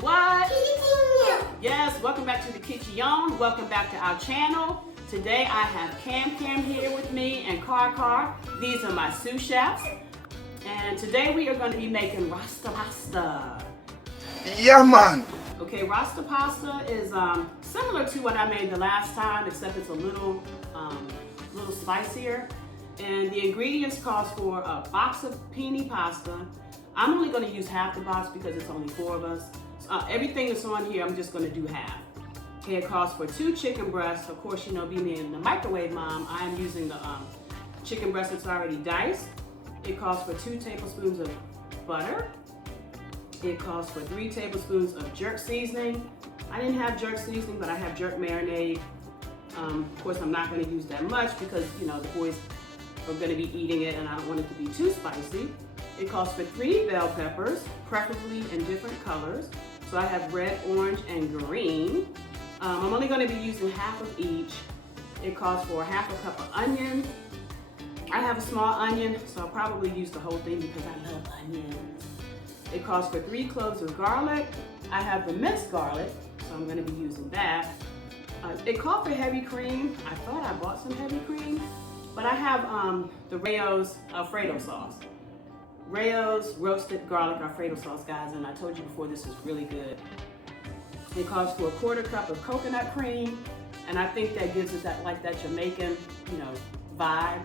what? Yes, welcome back to the kitchen. Welcome back to our channel. Today I have Cam here with me and Car. These are my sous chefs. And today we are going to be making Rasta pasta. Yeah, man. Okay, Rasta pasta is similar to what I made the last time, except it's a little spicier. And the ingredients calls for a box of penne pasta. I'm only going to use half the box because it's only 4 of us. Everything that's on here, I'm just going to do half. Okay, it calls for 2 chicken breasts. Of course, you know, being the microwave mom, I am using the chicken breast that's already diced. It calls for 2 tablespoons of butter. It calls for 3 tablespoons of jerk seasoning. I didn't have jerk seasoning, but I have jerk marinade. Of course, I'm not going to use that much because, you know, the boys are going to be eating it and I don't want it to be too spicy. It calls for 3 bell peppers, preferably in different colors. So I have red, orange, and green. I'm only going to be using half of each. It calls for half a cup of onion. I have a small onion, so I'll probably use the whole thing because I love onions. It calls for 3 cloves of garlic. I have the minced garlic, so I'm going to be using that. It called for heavy cream. I thought I bought some heavy cream, but I have the Rayo's Alfredo sauce. Rayo's roasted garlic Alfredo sauce, guys, and I told you before, this is really good. It calls for a 1/4 cup of coconut cream, and I think that gives it that Jamaican, you know, vibe.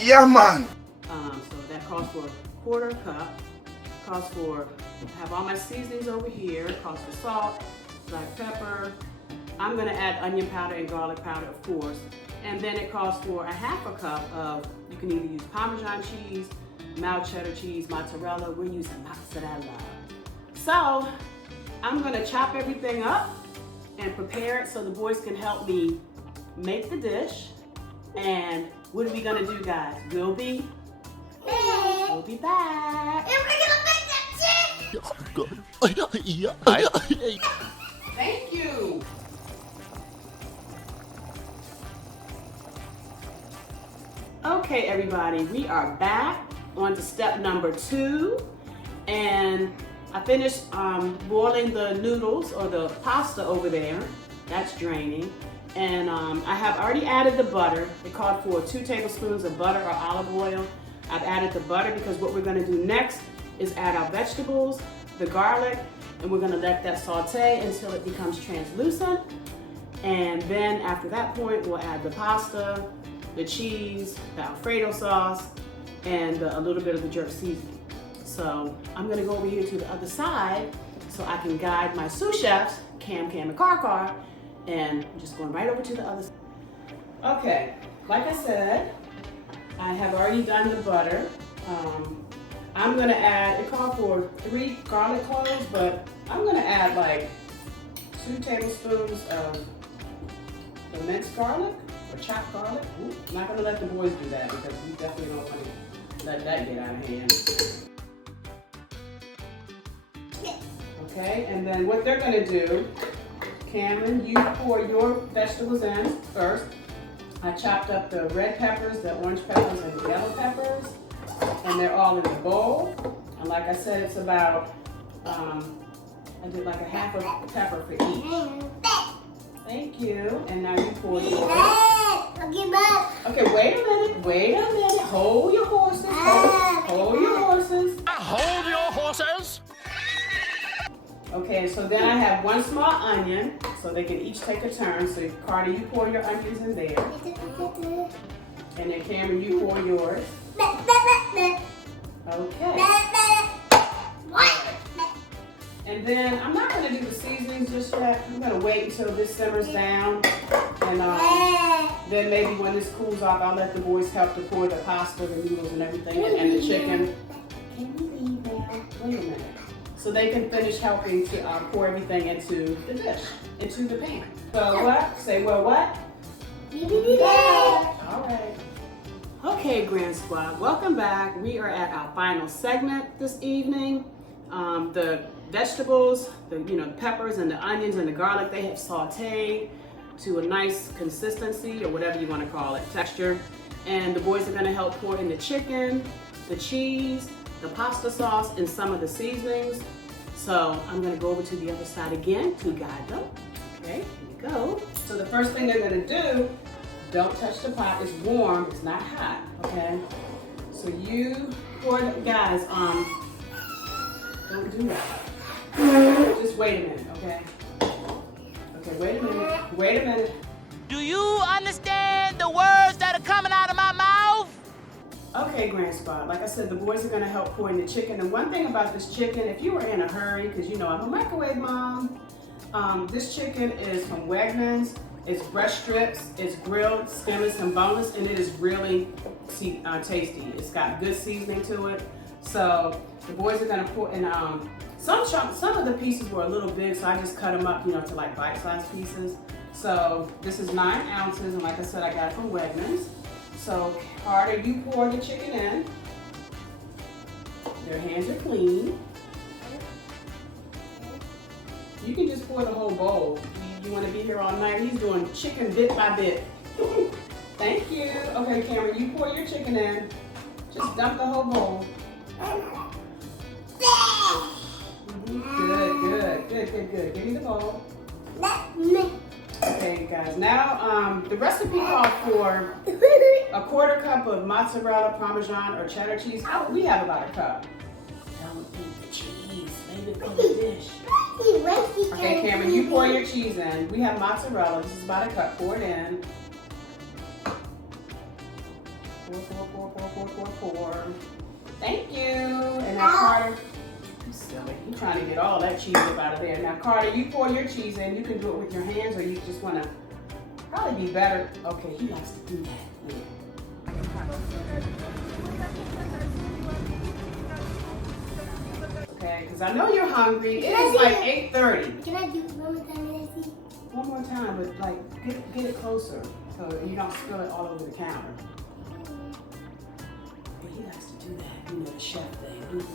Yeah, man. So that calls for a 1/4 cup. Calls for, I have all my seasonings over here. It calls for salt, black pepper. I'm going to add onion powder and garlic powder, of course. And then it calls for a half a cup of, you can either use parmesan cheese, mild cheddar cheese, mozzarella. We're using mozzarella. So I'm going to chop everything up and prepare it so the boys can help me make the dish. And what are we going to do, guys? We'll be back. And we're gonna make that chicken! Thank you. Okay, everybody, we are back on to step number 2. And I finished boiling the noodles or the pasta over there. That's draining. And I have already added the butter. It called for 2 tablespoons of butter or olive oil. I've added the butter because what we're going to do next is add our vegetables, the garlic, and we're going to let that saute until it becomes translucent. And then after that point, we'll add the pasta, the cheese, the Alfredo sauce, and a little bit of the jerk seasoning. So I'm going to go over here to the other side so I can guide my sous chefs, Cam, and Car, and I'm just going right over to the other side. Okay, like I said, I have already done the butter. I'm gonna add, it called for 3 garlic cloves, but I'm gonna add like 2 tablespoons of the minced garlic or chopped garlic. Ooh, I'm not gonna let the boys do that because we definitely don't want to let that get out of hand. Okay, and then what they're gonna do, Cameron, you pour your vegetables in first. I chopped up the red peppers, the orange peppers, and the yellow peppers, and they're all in the bowl. And like I said, it's about, I did like a half a pepper for each. Thank you. And now you pour yours. Okay, wait a minute. Hold your horses. Hold your horses. Hold your horses. Okay, so then I have 1 small onion, so they can each take a turn. So Carter, you pour your onions in there. And then Cameron, you pour yours. Okay. And then I'm not going to do the seasonings just yet. I'm going to wait until this simmers down. And then maybe when this cools off, I'll let the boys help to pour the pasta, the noodles, and everything, and the chicken. Can we leave now? Wait a minute. So they can finish helping to pour everything into the dish, into the pan. So what? Say well what? All right. Okay, Grand Squad, welcome back. We are at our final segment this evening. The vegetables, the peppers and the onions and the garlic, they have sauteed to a nice consistency or whatever you want to call it, texture. And the boys are going to help pour in the chicken, the cheese, the pasta sauce, and some of the seasonings. So I'm gonna go over to the other side again to guide them. Okay, here we go. So the first thing they're gonna do, don't touch the pot, it's warm, it's not hot, okay? So you pour it, guys, don't do that. Just wait a minute, okay? Okay, wait a minute. Do you understand the words that are coming out of my mouth? Okay, Grand Squad, like I said, the boys are gonna help pour in the chicken. And one thing about this chicken, if you were in a hurry, because you know I'm a microwave mom, this chicken is from Wegmans. It's breast strips, it's grilled, skinless, and boneless, and it is really tasty. It's got good seasoning to it. So the boys are gonna pour in, some of the pieces were a little big, so I just cut them up, you know, to like bite-sized pieces. So this is 9 ounces, and like I said, I got it from Wegmans. So Carter, you pour the chicken in. Your hands are clean. You can just pour the whole bowl. You want to be here all night? He's doing chicken bit by bit. Thank you. Okay, Cameron, you pour your chicken in. Just dump the whole bowl. Good. Give me the bowl. Okay, guys. Now, the recipe called for a 1/4 cup of mozzarella, parmesan, or cheddar cheese. We have about a cup. Don't eat the cheese. Leave it for the dish. Okay, Cameron, you pour your cheese in. We have mozzarella. This is about a cup. Pour it in. Pour. Thank you. And now Carter, you silly. You're trying to get all that cheese up out of there. Now Carter, you pour your cheese in. You can do it with your hands, or you just want to. Probably be better. Okay, he likes to do that. Yeah. Okay, because I know you're hungry. It is like 8:30. Can I do it one more time, Nancy? One more time, but like get it closer so you don't spill it all over the counter. But he likes to do that, you know, the chef thing.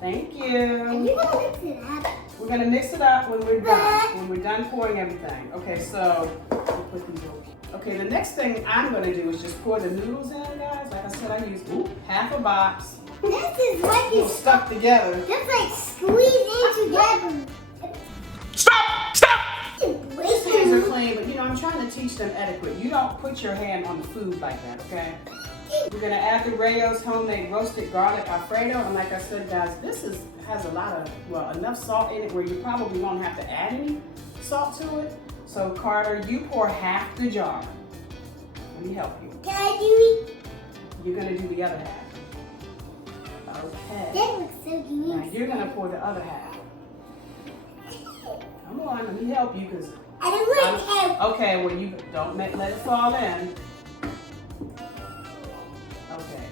Thank you. Are you gonna mix it up? We're gonna mix it up when we're done. When we're done pouring everything. Okay, so we'll put these over. Okay, the next thing I'm gonna do is just pour the noodles in, guys. Like I said, I use half a box. This is what you Stuck together. just like squeeze in together. Stop! These hands are clean, but you know, I'm trying to teach them etiquette. You don't put your hand on the food like that, okay? We're gonna add the Rayo's homemade roasted garlic Alfredo, and like I said, guys, this has a lot of, well, enough salt in it where you probably won't have to add any salt to it. So Carter, you pour half the jar. Let me help you. Can I do it? You're gonna do the other half. Okay. That looks so good. Now you're gonna pour the other half. Come on, let me help you, cause I don't want help. okay, well you don't let it fall in. Okay.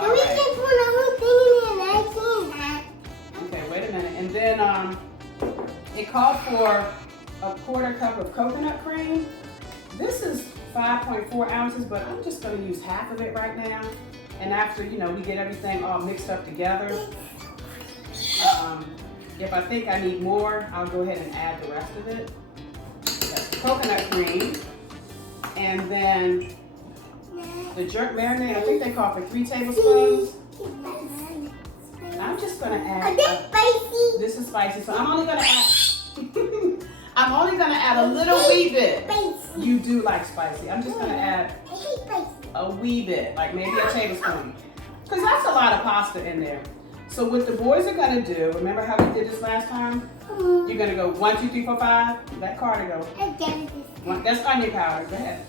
So we can pour the whole thing in there and I can't. Okay, wait a minute. And then it called for a 1/4 cup of coconut cream. This is 5.4 ounces, but I'm just gonna use half of it right now. And after, you know, we get everything all mixed up together, if I think I need more, I'll go ahead and add the rest of it. That's coconut cream. And then the jerk marinade, I think they call for 3 tablespoons. I'm just gonna add. A bit spicy. This is spicy, so I'm only gonna add. I'm only gonna add a little wee bit. Spicy. You do like spicy. I'm just gonna add I hate spicy. a wee bit, like maybe a tablespoon, because that's a lot of pasta in there. So what the boys are gonna do, remember how we did this last time? You're gonna go 1, 2, 3, 4, 5. Let Carter go. That's onion powder. Go ahead.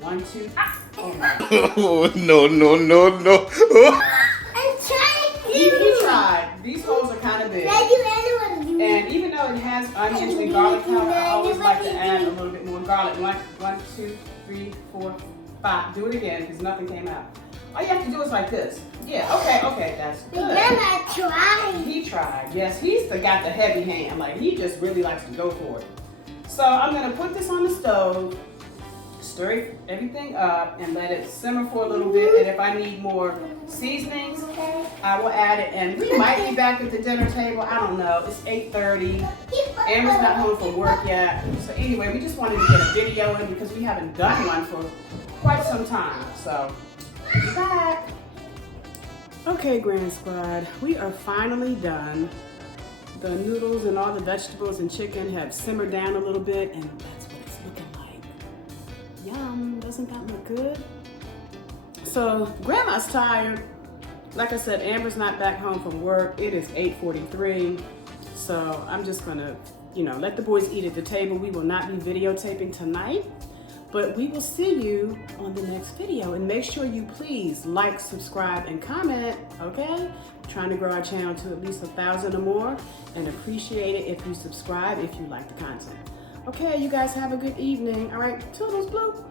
1, 2. Oh my. Oh, no. I'm trying to. He tried. These holes are kind of big. And even though it has onions and garlic powder, I always like to add a little bit more garlic. 1, 2, 3, 4, 5. Do it again, because nothing came out. All you have to do is like this. Yeah, okay, that's good. Grandma tried. He tried. Yes, he's got the heavy hand. Like, he just really likes to go for it. So I'm gonna put this on the stove, stir everything up, and let it simmer for a little bit. And if I need more seasonings, I will add it. And we might be back at the dinner table. I don't know. It's 8:30. Amber's not home from work yet. So anyway, we just wanted to get a video in because we haven't done one for quite some time. So, be back. Okay, Grand Squad, we are finally done. The noodles and all the vegetables and chicken have simmered down a little bit, and that's what it's looking like. Yum, doesn't that look good? So, Grandma's tired. Like I said, Amber's not back home from work. It is 8:43, so I'm just gonna, let the boys eat at the table. We will not be videotaping tonight, but we will see you on the next video. And make sure you please like, subscribe, and comment, okay? We're trying to grow our channel to at least 1,000 or more, and appreciate it if you subscribe, if you like the content. Okay, you guys have a good evening. All right, toodles, bloop.